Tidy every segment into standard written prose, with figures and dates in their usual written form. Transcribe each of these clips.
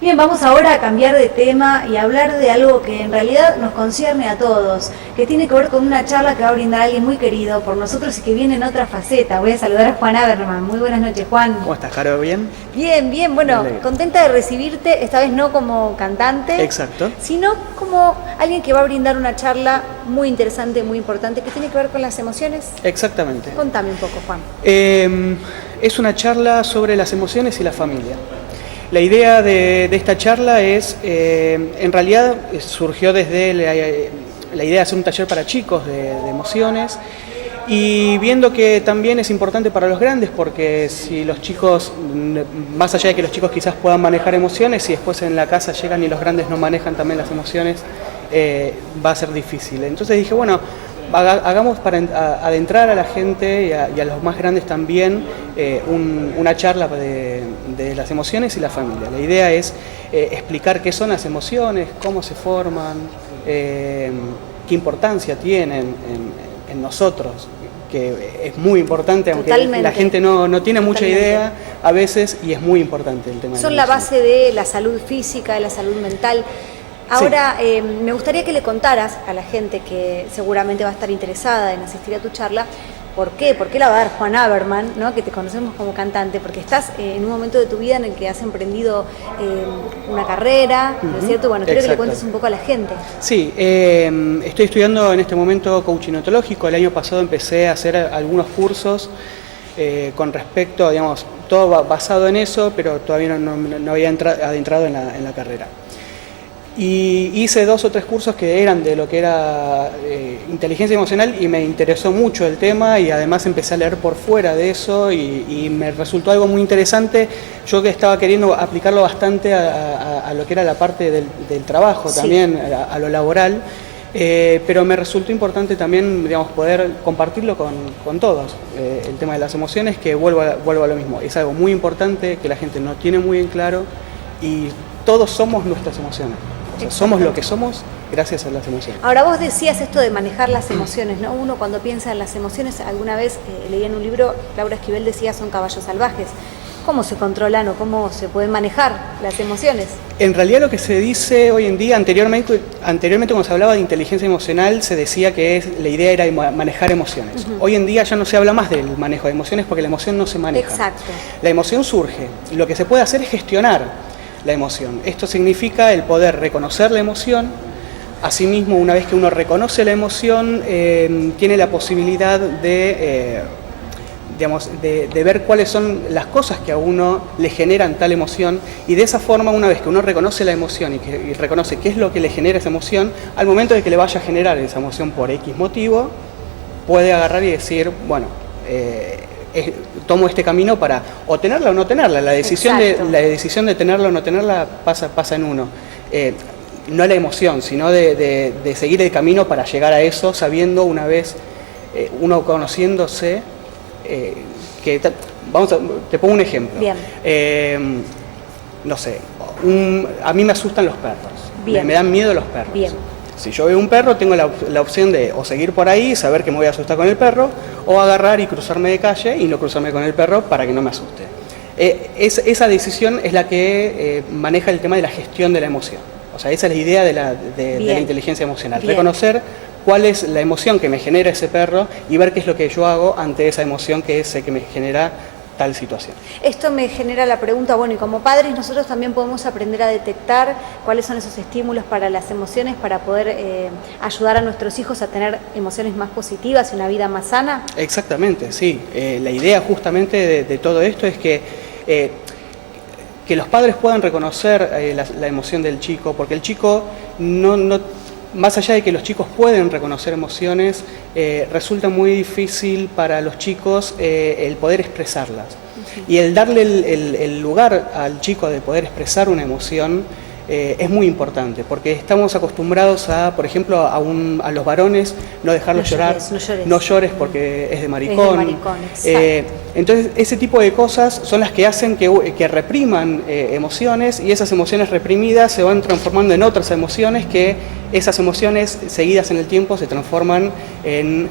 Bien, vamos ahora a cambiar de tema y a hablar de algo que en realidad nos concierne a todos, que tiene que ver con una charla que va a brindar alguien muy querido por nosotros y que viene en otra faceta. Voy a saludar a Juan Aberman. Muy buenas noches, Juan. ¿Cómo estás, Caro? ¿Bien? Bien, bien. Bueno, contenta de recibirte, esta vez no como cantante, Exacto. sino como alguien que va a brindar una charla muy interesante, muy importante, que tiene que ver con las emociones. Exactamente. Contame un poco, Juan. Es una charla sobre las emociones y la familia. La idea de esta charla es, en realidad surgió desde la idea de hacer un taller para chicos de emociones y viendo que también es importante para los grandes porque si los chicos, más allá de que los chicos quizás puedan manejar emociones y después en la casa llegan y los grandes no manejan también las emociones, va a ser difícil. Entonces dije, bueno, hagamos para adentrar a la gente y a los más grandes también una charla de las emociones y la familia. La idea es explicar qué son las emociones, cómo se forman, qué importancia tienen en nosotros, que es muy importante, aunque Totalmente. la gente no tiene mucha Totalmente. idea a veces, y es muy importante el tema de Son las la emociones. base de la salud física, de la salud mental. Ahora, me gustaría que le contaras a la gente que seguramente va a estar interesada en asistir a tu charla, ¿por qué? ¿Por qué la va a dar Juan Aberman, ¿no? Que te conocemos como cantante? Porque estás en un momento de tu vida en el que has emprendido una carrera, ¿no es cierto? Bueno, quiero que le Exacto. cuentes un poco a la gente. Sí, estoy estudiando en este momento coaching ontológico. El año pasado empecé a hacer algunos cursos con respecto, digamos, todo basado en eso, pero todavía no había adentrado en la carrera. Y hice 2 o 3 cursos que eran de lo que era inteligencia emocional y me interesó mucho el tema y además empecé a leer por fuera de eso y me resultó algo muy interesante. Yo que estaba queriendo aplicarlo bastante a lo que era la parte del trabajo, Sí. También, a lo laboral, pero me resultó importante también, digamos, poder compartirlo con todos. El tema de las emociones, que vuelvo a lo mismo, es algo muy importante que la gente no tiene muy en claro y todos somos nuestras emociones. O sea, somos lo que somos gracias a las emociones. Ahora, vos decías esto de manejar las emociones, ¿no? Uno cuando piensa en las emociones, alguna vez leí en un libro, Laura Esquivel decía, son caballos salvajes. ¿Cómo se controlan o cómo se pueden manejar las emociones? En realidad lo que se dice hoy en día, anteriormente cuando se hablaba de inteligencia emocional, se decía que la idea era manejar emociones. Hoy en día ya no se habla más del manejo de emociones porque la emoción no se maneja. Exacto. La emoción surge y lo que se puede hacer es gestionar la emoción. Esto significa el poder reconocer la emoción. Asimismo, una vez que uno reconoce la emoción, tiene la posibilidad de ver cuáles son las cosas que a uno le generan tal emoción y de esa forma, una vez que uno reconoce la emoción y reconoce qué es lo que le genera esa emoción, al momento de que le vaya a generar esa emoción por X motivo, puede agarrar y decir, bueno, tomo este camino para o tenerla o no tenerla. La decisión de tenerla o no tenerla pasa en uno. No la emoción, sino de seguir el camino para llegar a eso, sabiendo una vez, uno conociéndose, te pongo un ejemplo. Bien. No sé, a mí me asustan los perros. Bien. Me dan miedo los perros. Bien. Si yo veo un perro, tengo la opción de o seguir por ahí, saber que me voy a asustar con el perro, o agarrar y cruzarme de calle y no cruzarme con el perro para que no me asuste. Esa decisión es la que maneja el tema de la gestión de la emoción. O sea, esa es la idea de la inteligencia emocional. Bien. Reconocer cuál es la emoción que me genera ese perro y ver qué es lo que yo hago ante esa emoción que es que me genera tal situación. Esto me genera la pregunta, bueno, y como padres nosotros también podemos aprender a detectar cuáles son esos estímulos para las emociones para poder ayudar a nuestros hijos a tener emociones más positivas y una vida más sana. Exactamente, sí. La idea justamente de todo esto es que los padres puedan reconocer la emoción del chico, porque el chico más allá de que los chicos pueden reconocer emociones, resulta muy difícil para los chicos el poder expresarlas. Y el darle el lugar al chico de poder expresar una emoción es muy importante, porque estamos acostumbrados a, por ejemplo, a los varones no dejarlos llorar, no llores porque es de maricón. Es de maricón, exacto. Entonces, ese tipo de cosas son las que hacen que repriman emociones, y esas emociones reprimidas se van transformando en otras emociones, que esas emociones seguidas en el tiempo se transforman en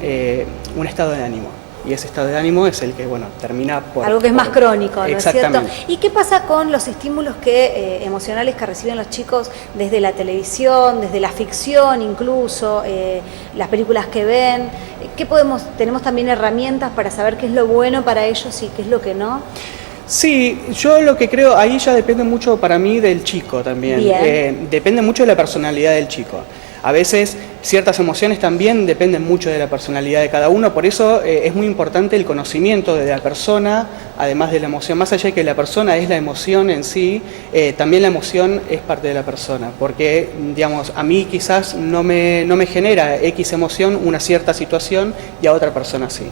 un estado de ánimo. y ese estado de ánimo es el que, bueno, termina por... Algo que es más crónico, ¿no es cierto? Exactamente. ¿Y qué pasa con los estímulos emocionales que reciben los chicos desde la televisión, desde la ficción incluso, las películas que ven? ¿Tenemos también herramientas para saber qué es lo bueno para ellos y qué es lo que no? Sí, yo lo que creo, ahí ya depende mucho para mí del chico también. Depende mucho de la personalidad del chico. A veces ciertas emociones también dependen mucho de la personalidad de cada uno, por eso es muy importante el conocimiento de la persona, además de la emoción. Más allá de que la persona es la emoción en sí, también la emoción es parte de la persona, porque, digamos, a mí quizás no me genera X emoción una cierta situación y a otra persona sí.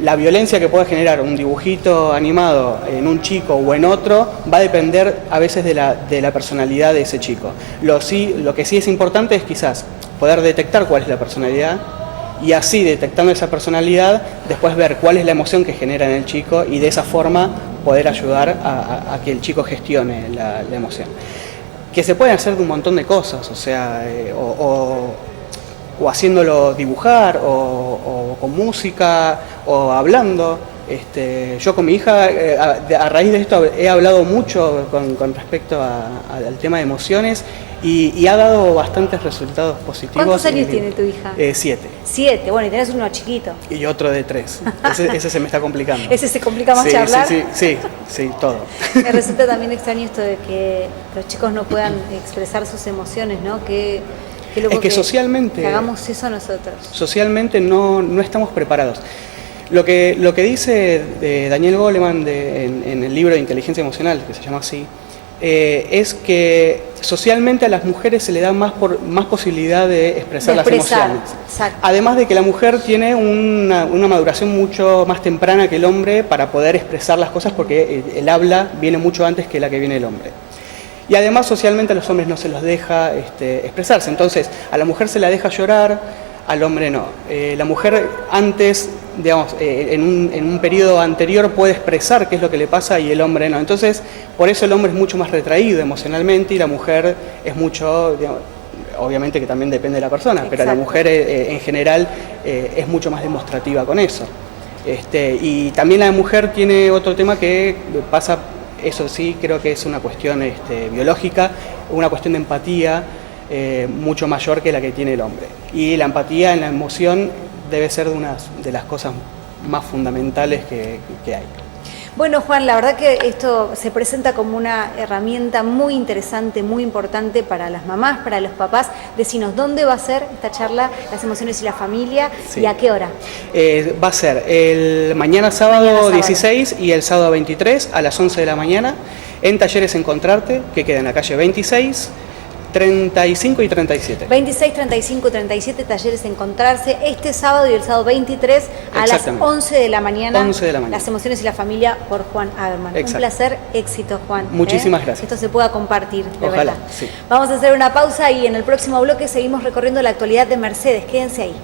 La violencia que puede generar un dibujito animado en un chico o en otro va a depender a veces de la personalidad de ese chico. Lo que sí es importante es quizás poder detectar cuál es la personalidad y así, detectando esa personalidad, después ver cuál es la emoción que genera en el chico y de esa forma poder ayudar a que el chico gestione la emoción. Que se pueden hacer de un montón de cosas, o sea, o haciéndolo dibujar, o con música, o hablando. Yo con mi hija, a raíz de esto, he hablado mucho con respecto al tema de emociones y ha dado bastantes resultados positivos. ¿Cuántos años tiene tu hija? 7. 7, bueno, y tenés uno chiquito. Y otro de 3. Ese se me está complicando. ¿Ese se complica más sí, charlar? Sí, todo. Me resulta también extraño esto de que los chicos no puedan expresar sus emociones, ¿no? Es que socialmente... Que hagamos eso nosotros. Socialmente no estamos preparados. Lo que dice Daniel Goleman en el libro de Inteligencia Emocional, que se llama así, es que socialmente a las mujeres se le da más posibilidad de expresar las emociones. Exacto. Además de que la mujer tiene una maduración mucho más temprana que el hombre para poder expresar las cosas, porque el habla viene mucho antes que la que viene el hombre. Y además socialmente a los hombres no se los deja expresarse, entonces a la mujer se la deja llorar, al hombre no. La mujer antes, digamos, en un periodo anterior puede expresar qué es lo que le pasa y el hombre no. Entonces, por eso el hombre es mucho más retraído emocionalmente y la mujer es mucho, digamos, obviamente que también depende de la persona, pero la mujer en general es mucho más demostrativa con eso. Y también la mujer tiene otro tema que pasa. Eso sí, creo que es una cuestión biológica, una cuestión de empatía mucho mayor que la que tiene el hombre. Y la empatía en la emoción debe ser de las cosas más fundamentales que hay. Bueno, Juan, la verdad que esto se presenta como una herramienta muy interesante, muy importante para las mamás, para los papás. Decinos, ¿dónde va a ser esta charla, las emociones y la familia, y a qué hora? Va a ser el mañana sábado 16 y el sábado 23 a las 11 de la mañana en Talleres Encontrarte, que queda en la calle 26, 35 y 37. 26, 35 y 37, Talleres Encontrarse, este sábado y el sábado 23 a las 11 de la mañana. 11 de la mañana. Las emociones y la familia por Juan Haberman. Un placer, éxito, Juan. Muchísimas gracias. Esto se pueda compartir, de Ojalá, verdad. sí. Vamos a hacer una pausa y en el próximo bloque seguimos recorriendo la actualidad de Mercedes. Quédense ahí.